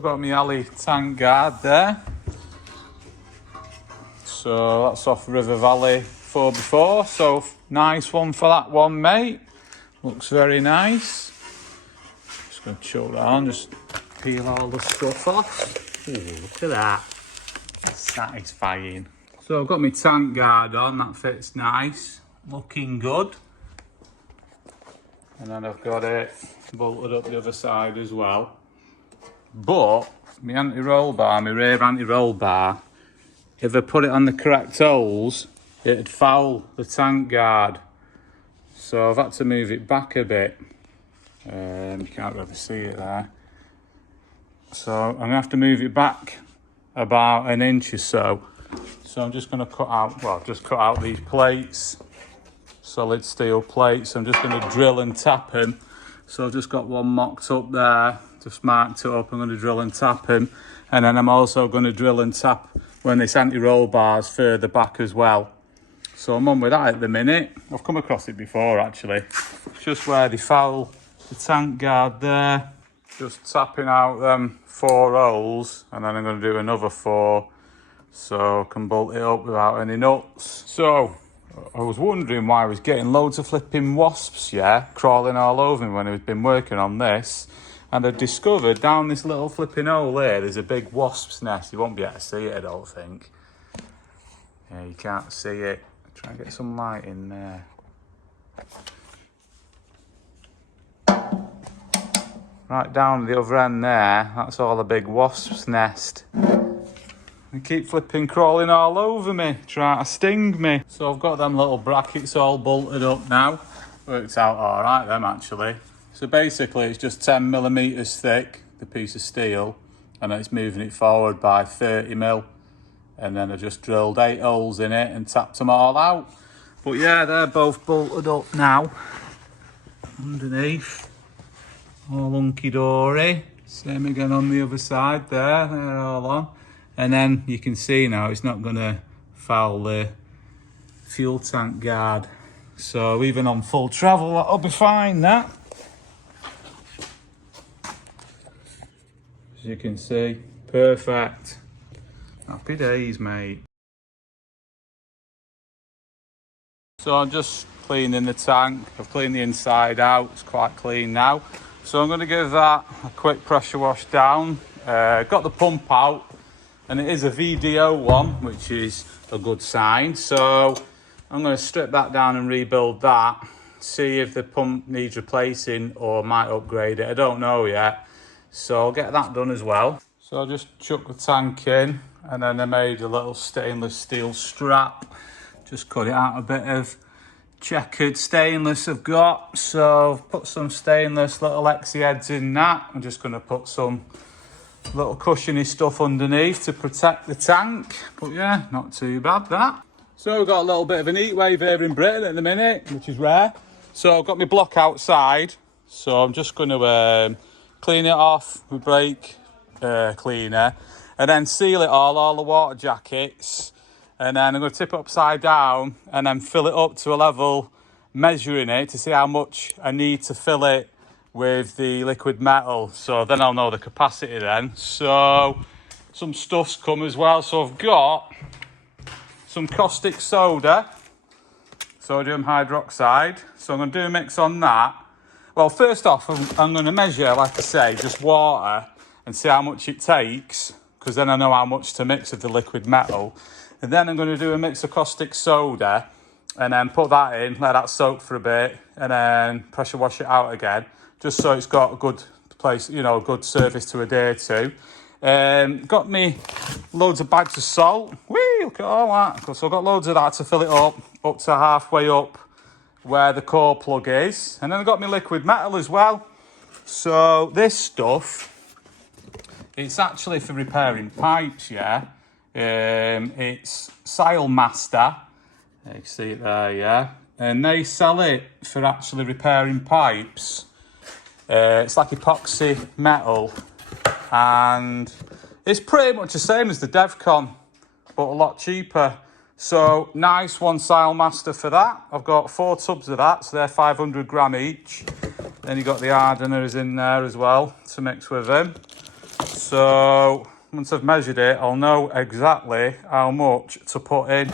I've got my alley tank guard there. So that's off River Valley 4x4. So nice one for that one, mate. Looks very nice. Just going to chuck that on, just peel all the stuff off. Ooh, look at that. That's satisfying. So I've got my tank guard on, that fits nice. Looking good. And then I've got it bolted up the other side as well. But my anti-roll bar, my rear anti-roll bar, if I put it on the correct holes, it'd foul the tank guard. So I've had to move it back a bit. You can't really see it there. So I'm gonna have to move it back about an inch or so. So I'm just gonna cut out these plates, solid steel plates. I'm just gonna drill and tap them. So I've just got one mocked up there, just marked it up. I'm gonna drill and tap them. And then I'm also gonna drill and tap when this anti-roll bar's further back as well. So I'm on with that at the minute. I've come across it before actually. It's just where they foul the tank guard there. Just tapping out them 4 holes, and then I'm going to do another 4 so I can bolt it up without any nuts. So I was wondering why I was getting loads of flipping wasps, crawling all over me when I've been working on this. And I discovered down this little flipping hole here, there's a big wasp's nest. You won't be able to see it, I don't think. Yeah, you can't see it. Try and get some light in there. Right down the other end there, that's all a big wasp's nest. They keep flipping crawling all over me, trying to sting me. So I've got them little brackets all bolted up now. Worked out all right, them actually. So basically it's just 10mm thick, the piece of steel, and it's moving it forward by 30mm. And then I just drilled 8 holes in it and tapped them all out. But yeah, they're both bolted up now. Underneath. All hunky-dory. Same again on the other side there, they're all on. And then you can see now it's not gonna foul the fuel tank guard. So even on full travel, that'll be fine, that. As you can see, perfect. Happy days, mate. So I'm just cleaning the tank. I've cleaned the inside out, it's quite clean now. So I'm going to give that a quick pressure wash down. Got the pump out, and it is a VDO one, which is a good sign. So I'm going to strip that down and rebuild that, see if the pump needs replacing or might upgrade it. I don't know yet. So I'll get that done as well. So I'll just chuck the tank in, and then I made a little stainless steel strap. Just cut it out a bit of checkered stainless I've got. So I've put some stainless little Lexi heads in that. I'm just going to put some little cushiony stuff underneath to protect the tank. But yeah, not too bad that. So we've got a little bit of an heat wave here in Britain at the minute, which is rare. So I've got my block outside. So I'm just going to clean it off with brake cleaner, and then seal it all the water jackets. And then I'm going to tip it upside down and then fill it up to a level, measuring it to see how much I need to fill it with the liquid metal. So then I'll know the capacity then. So some stuff's come as well. So I've got some caustic soda, sodium hydroxide. So I'm going to do a mix on that. Well, first off, I'm going to measure, like I say, just water and see how much it takes, because then I know how much to mix of the liquid metal. And then I'm going to do a mix of caustic soda and then put that in, let that soak for a bit, and then pressure wash it out again, just so it's got a good place, you know, a good surface to adhere to. Got me loads of bags of salt. Whee, look at all that. So I've got loads of that to fill it up to halfway up where the core plug is. And then I've got my liquid metal as well. So this stuff, it's actually for repairing pipes, yeah. It's Master. You can see it there, yeah. And they sell it for actually repairing pipes. It's like epoxy metal, and it's pretty much the same as the Devcon, but a lot cheaper. So nice one, Master for that. I've got 4 tubs of that, so they're 500 gram each. Then you got the hardeners in there as well to mix with them. So once I've measured it, I'll know exactly how much to put in.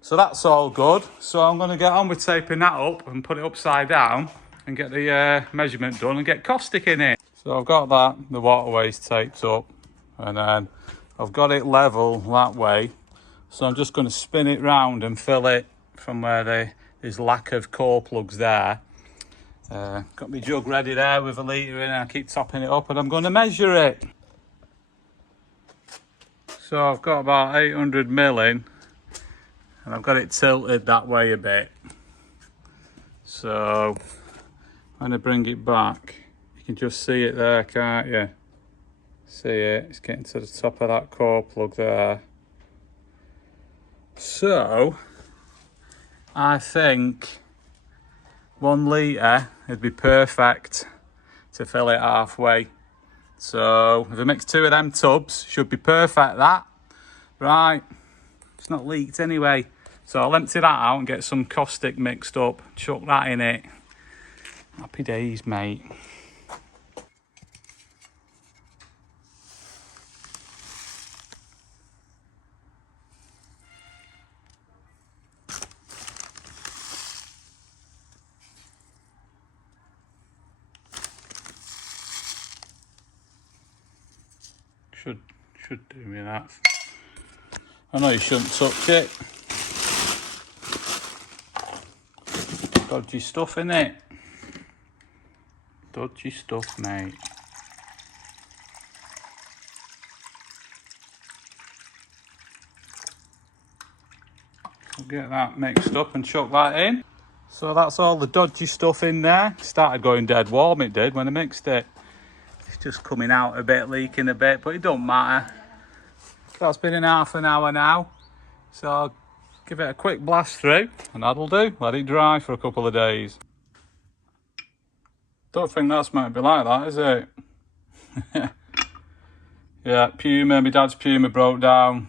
So that's all good. So I'm going to get on with taping that up and put it upside down and get the measurement done and get caustic in it. So I've got that, the waterways taped up, and then I've got it level that way. So I'm just going to spin it round and fill it from where there's lack of core plugs there. Got my jug ready there with a litre in, and I keep topping it up, and I'm going to measure it. So I've got about 800 mil in, and I've got it tilted that way a bit. So when I bring it back, you can just see it there, can't you? See it? It's getting to the top of that core plug there. So I think 1 litre would be perfect to fill it halfway. So if I mix 2 of them tubs, should be perfect that. Right, it's not leaked anyway. So I'll empty that out and get some caustic mixed up, chuck that in it. Happy days, mate. Should do me that. I know you shouldn't touch it. Dodgy stuff in it. Dodgy stuff, mate. I'll get that mixed up and chuck that in. So that's all the dodgy stuff in there. It started going dead warm, it did, when I mixed it. It's just coming out a bit, leaking a bit, but it don't matter. That's been in half an hour now. So I'll give it a quick blast through, and that'll do. Let it dry for a couple of days. Don't think that's meant to be like that, is it? Yeah, Puma, my dad's Puma broke down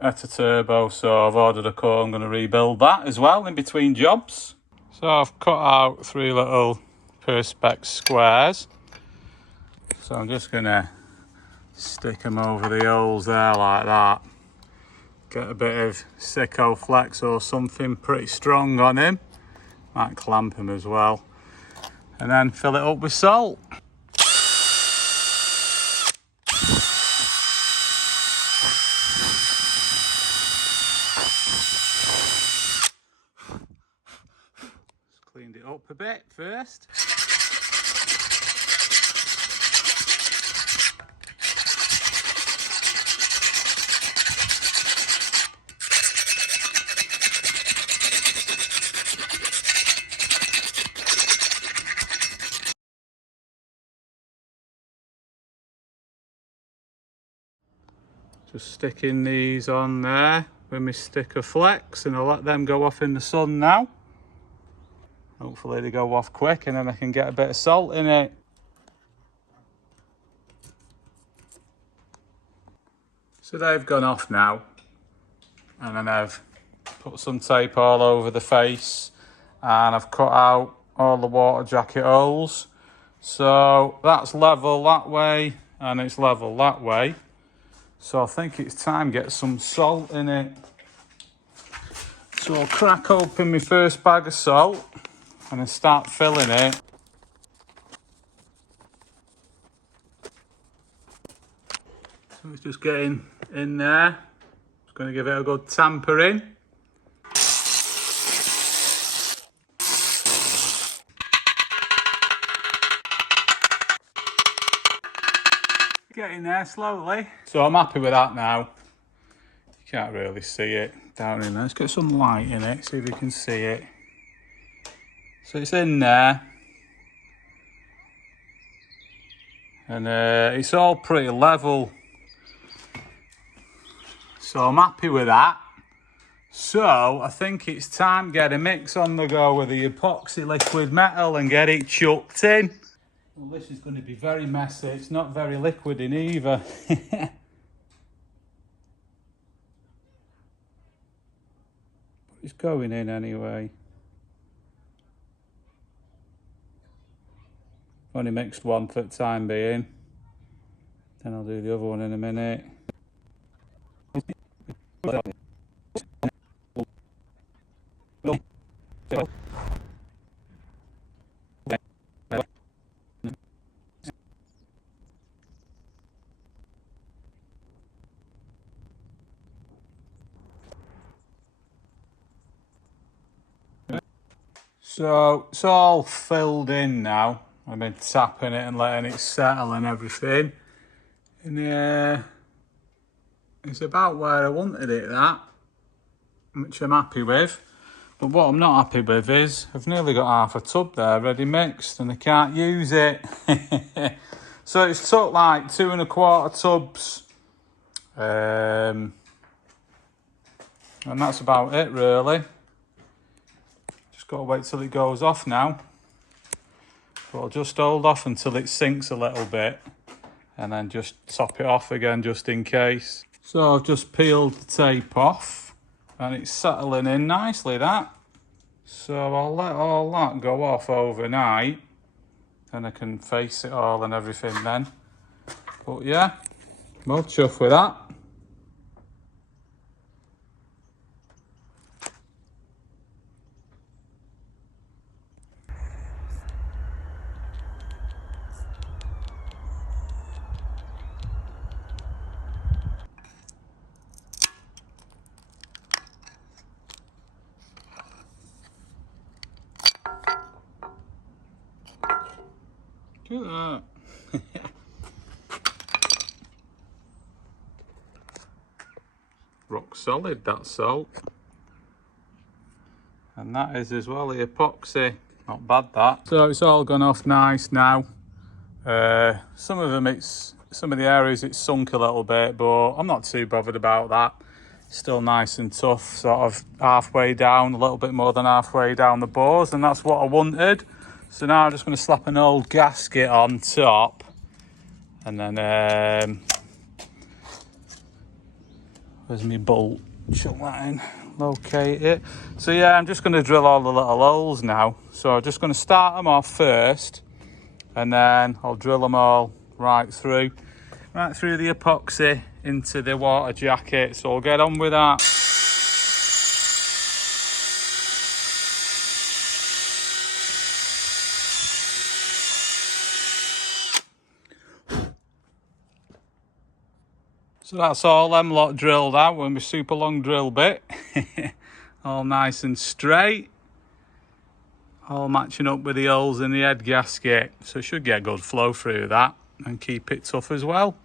at a turbo, so I've ordered a core. I'm going to rebuild that as well in between jobs. So I've cut out 3 little perspex squares. So I'm just going to stick them over the holes there like that. Get a bit of Sicko Flex or something pretty strong on him. Might clamp him as well. And then fill it up with salt. Just cleaned it up a bit first. Just sticking these on there with my sticker flex, and I'll let them go off in the sun now. Hopefully they go off quick, and then I can get a bit of salt in it. So they've gone off now, and then I've put some tape all over the face, and I've cut out all the water jacket holes. So that's level that way, and it's level that way. So I think it's time to get some salt in it. So I'll crack open my first bag of salt and then start filling it. So it's just getting in there. Just going to give it a good tampering. Getting there slowly. So I'm happy with that now. You can't really see it down in there. Let's get some light in it, see if you can see it. So it's in there. And it's all pretty level. So I'm happy with that. So I think it's time to get a mix on the go with the epoxy liquid metal and get it chucked in. Well, this is going to be very messy. It's not very liquid in either. It's going in anyway. Only mixed one for the time being. Then I'll do the other one in a minute. So it's all filled in now. I've been tapping it and letting it settle and everything. And it's about where I wanted it, that, which I'm happy with. But what I'm not happy with is I've nearly got half a tub there ready mixed and I can't use it. So it's took like 2 1/4 tubs. And that's about it really. Just got to wait till it goes off now. But I'll just hold off until it sinks a little bit and then just top it off again just in case. So I've just peeled the tape off and it's settling in nicely, that. So I'll let all that go off overnight and I can face it all and everything then. But yeah, well chuffed with that. Look at that. Rock solid, that salt. And that is as well the epoxy. Not bad that. So it's all gone off nice now. Some of the areas it's sunk a little bit, but I'm not too bothered about that. Still nice and tough, sort of halfway down, a little bit more than halfway down the bores, and that's what I wanted. So now I'm just going to slap an old gasket on top, and then where's my bolt? Chuck that in, locate it. So yeah, I'm just going to drill all the little holes now. So I'm just going to start them off first, and then I'll drill them all right through the epoxy into the water jacket. So I'll get on with that. So that's all them lot drilled out with my super long drill bit. All nice and straight. All matching up with the holes in the head gasket. So it should get good flow through that and keep it tough as well.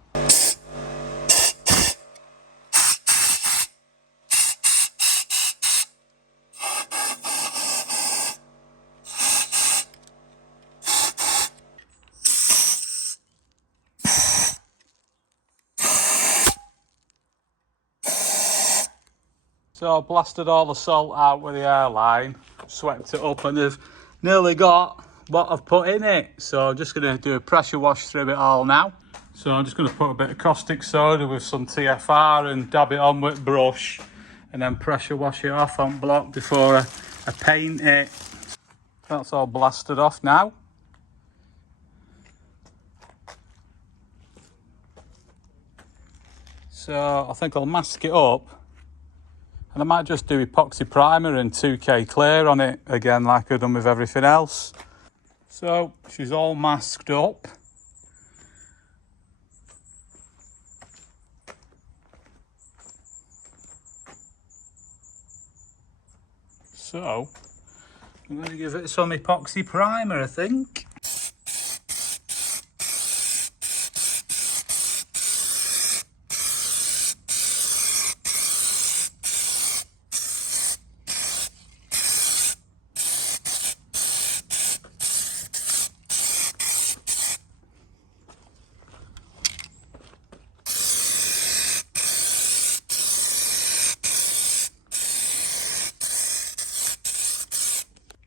So I blasted all the salt out with the airline, swept it up, and I've nearly got what I've put in it. So I'm just going to do a pressure wash through it all now. So I'm just going to put a bit of caustic soda with some TFR and dab it on with a brush and then pressure wash it off on block before I paint it. That's all blasted off now. So I think I'll mask it up. And I might just do epoxy primer and 2K clear on it again like I've done with everything else. So she's all masked up. So I'm going to give it some epoxy primer, I think.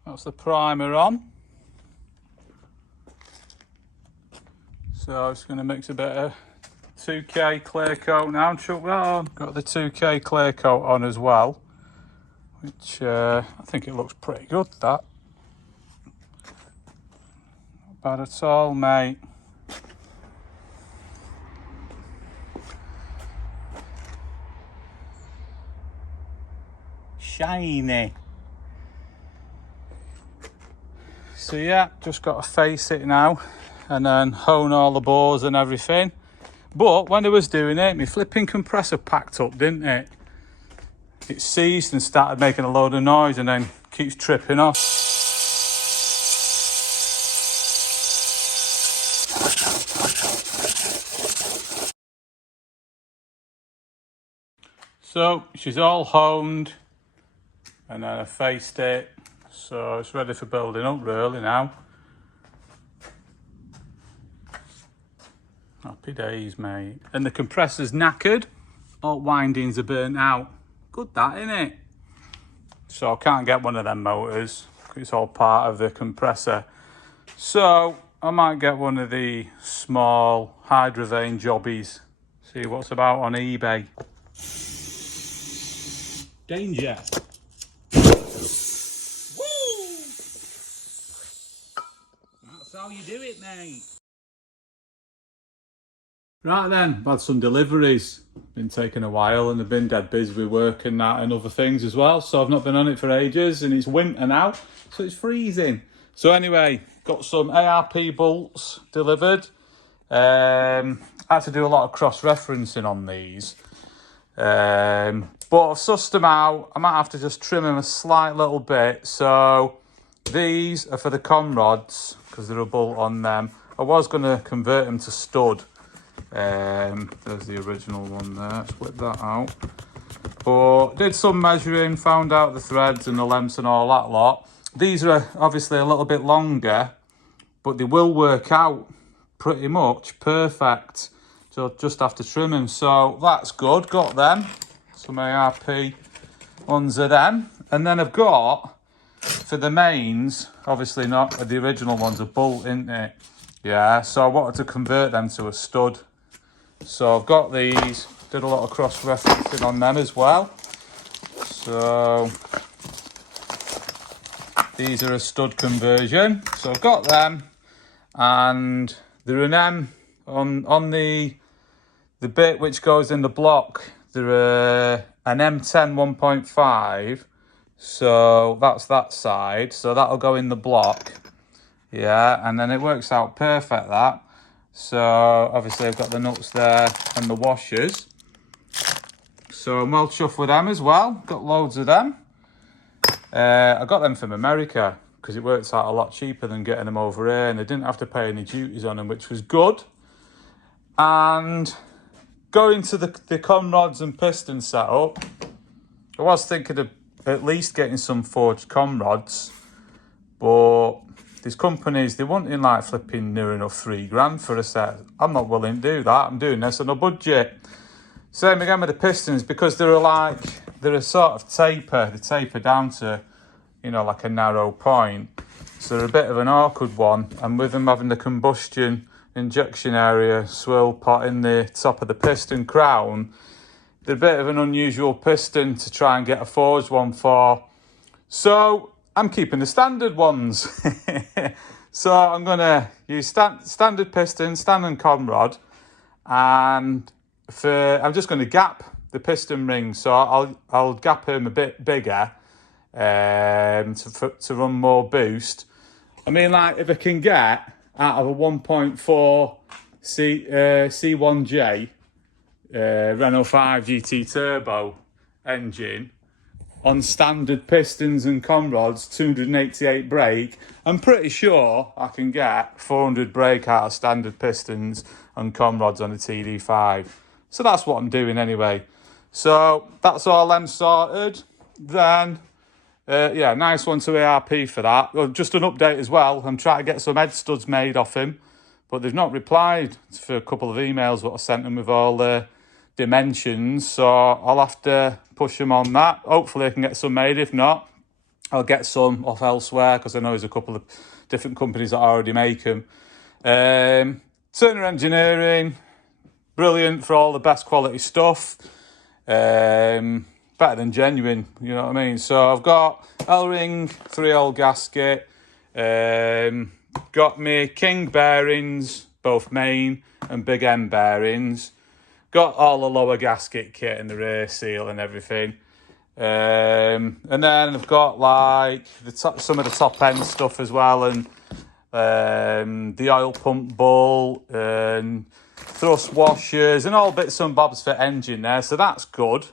That's the primer on. So I'm just going to mix a bit of 2K clear coat now and chuck that on. Got the 2K clear coat on as well, which I think it looks pretty good, that. Not bad at all, mate. shiny. So yeah, just got to face it now and then hone all the bores and everything. But when I was doing it, my flipping compressor packed up, didn't it? It seized and started making a load of noise and then keeps tripping off. So she's all honed and then I faced it. So it's ready for building up really now. Happy days, mate. And the compressor's knackered. All windings are burnt out. Good that, innit? So I can't get one of them motors. It's all part of the compressor. So I might get one of the small hydrovane jobbies. See what's about on eBay. Danger. Woo! That's how you do it, mate. Right then, I've had some deliveries. Been taking a while and I've been dead busy with work and that and other things as well. So I've not been on it for ages and it's winter now, so it's freezing. So anyway, got some ARP bolts delivered. I had to do a lot of cross-referencing on these. But I've sussed them out. I might have to just trim them a slight little bit. So these are for the con rods because they're a bolt on them. I was going to convert them to stud. There's the original one there. Split that out. But did some measuring, found out the threads and the lengths and all that lot. These are obviously a little bit longer, but they will work out pretty much perfect. So just have to trim them. So that's good. Got them. Some ARP ones of them. And then I've got, for the mains, obviously not the original ones, a bolt, isn't it? Yeah, so I wanted to convert them to a stud. So I've got these, did a lot of cross-referencing on them as well. So these are a stud conversion. So I've got them, and they're an M on the bit which goes in the block. They're an M10 1.5. So that's that side. So that'll go in the block. Yeah, and then it works out perfect that. So obviously I've got the nuts there and the washers. So I'm well chuffed with them as well. Got loads of them. I got them from America because it works out a lot cheaper than getting them over here, and I didn't have to pay any duties on them, which was good. And going to the con rods and piston setup, I was thinking of at least getting some forged con rods, but these companies, they want in like flipping near enough $3,000 for a set. I'm not willing to do that. I'm doing this on a budget. Same again with the pistons, because they're a sort of taper. They taper down to, you know, like a narrow point. So they're a bit of an awkward one. And with them having the combustion injection area swirl pot in the top of the piston crown, they're a bit of an unusual piston to try and get a forged one for. So I'm keeping the standard ones. So I'm going to use standard piston, standard con rod, and I'm just going to gap the piston ring. So I'll gap them a bit bigger to run more boost. I mean, like, if I can get out of a 1.4 C1J Renault 5 GT Turbo engine on standard pistons and con rods, 288 brake, I'm pretty sure I can get 400 brake out of standard pistons and con rods on a TD5. So that's what I'm doing anyway. So that's all them sorted. Then, yeah, nice one to ARP for that. Well, just an update as well. I'm trying to get some head studs made off him, but they've not replied for a couple of emails what I sent them with all the dimensions. So I'll have to push them on that. Hopefully I can get some made. If not, I'll get some off elsewhere, because I know there's a couple of different companies that already make them. Turner Engineering, brilliant for all the best quality stuff. Better than genuine, you know what I mean? So I've got L-ring 3L gasket, got me King bearings, both main and big M bearings, got all the lower gasket kit and the rear seal and everything. And then I've got like some of the top end stuff as well, and the oil pump bowl and thrust washers and all bits and bobs for engine there, so that's good.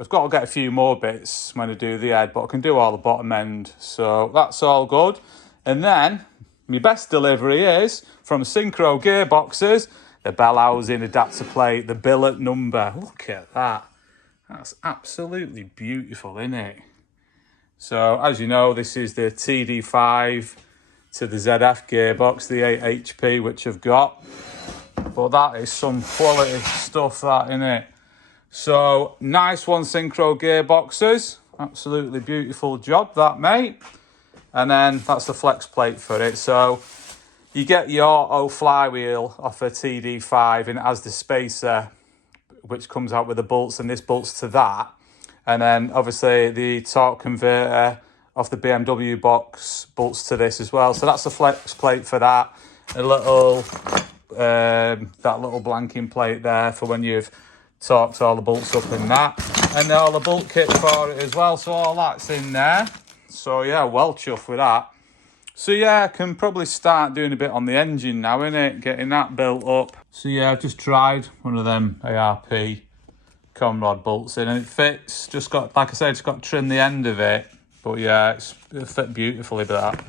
I've got to get a few more bits when I do the head, but I can do all the bottom end, so that's all good. And then my best delivery is from Synchro Gearboxes, the bell housing adapter plate, the billet number. Look at that. That's absolutely beautiful, isn't it? So, as you know, this is the TD5 to the ZF gearbox, the 8 HP, which I've got. But that is some quality stuff, that, innit? So, nice one, Synchro Gearboxes. Absolutely beautiful job, that, mate. And then that's the flex plate for it. So, you get your auto flywheel off a TD5 and it has the spacer, which comes out with the bolts, and this bolts to that. And then obviously the torque converter off the BMW box bolts to this as well. So that's the flex plate for that. A little, that little blanking plate there for when you've torqued all the bolts up in that. And all the bolt kit for it as well. So all that's in there. So yeah, well chuffed with that. So yeah, I can probably start doing a bit on the engine now, innit? Getting that built up. So yeah, I've just tried one of them ARP conrod bolts in and it fits. Just got, like I said, just got to trim the end of it. But yeah, it fit beautifully with that.